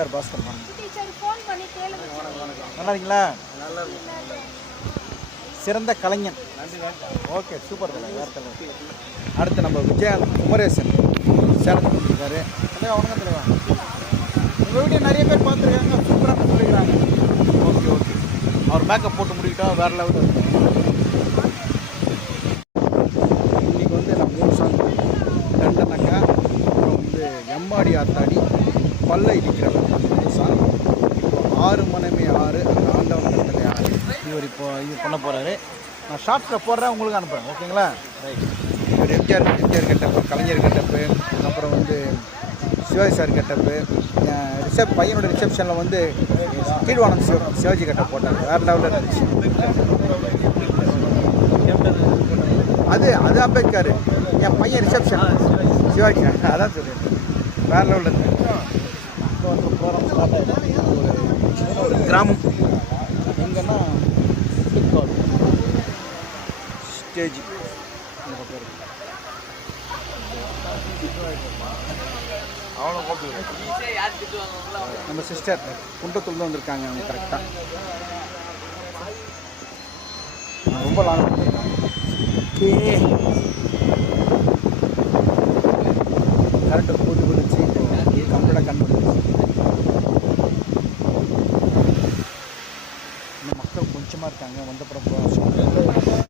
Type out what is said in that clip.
எம்ஜிஆர் பாஸ்கர் பண்ண. நல்லா இருக்கீங்களா? சிறந்த கலைஞன். ஓகே, சூப்பர் தலை, வேறு தலை. அடுத்து நம்ம விஜயகாந்த் குமரேசன் சேலத்தில் வந்துருக்காரு. தலைவா வணக்கம் தலைவா. உங்கள் வீடியோ நிறைய பேர் பார்த்துருக்காங்க, சூப்பராக சொல்லிக்கிறாங்க. ஓகே ஓகே, அவர் மேக்கப் போட்டு முடிக்கிட்டோம், வேறு லெவலில் இருக்கு. இன்றைக்கி வந்து நான் 3 சாங், தண்டனக்கா, அப்புறம் வந்து எம்மாடி ஆத்தாடி, பல்ல இடிக்கிறவன் சாங். இப்போ 6 மனமே 6 அந்த ஆண்டவன் கட்டளை 6 இவர் இப்போ இது பண்ண போகிறாரு. நான் ஷார்ட்ஸில் போடுறேன், உங்களுக்கு அனுப்புகிறேன். ஓகேங்களா? ரைட். இவர் எம்ஜிஆர் கெட்டப்பு, கலைஞர் கெட்டப்பு, அப்புறம் வந்து சிவாஜி சார் கெட்டப்பு, பையனோட ரிசப்ஷனில் வந்து கீழ்வானம் சிவாஜி கெட்டப் போட்டார். வேறு லெவலில் இருந்துச்சு. அது அம்பேத்கர். என் பையன் ரிசப்ஷன் சிவாஜி, அதான் சொல்லுவேன். வேறு லெவலில் இருக்கு. இப்போ வந்து ப்ரோக்ராம் ஸ்டார்ட் ஆகிடும். ஒரு கிராமம் எங்கன்னா ஸ்டேஜ் நம்ம சிஸ்டர் குன்றத்தூர்ந்து வந்திருக்காங்க. அவங்க கரெக்டாக ரொம்ப லாங். ஓகே, கரெக்டாக போட்டு போட்டுச்சு, கம்ப்ளீட்டாக கண்டுபிடிச்சு. இன்னும் மக்கள் கொஞ்சமாக இருக்காங்க. வந்தப்புறம்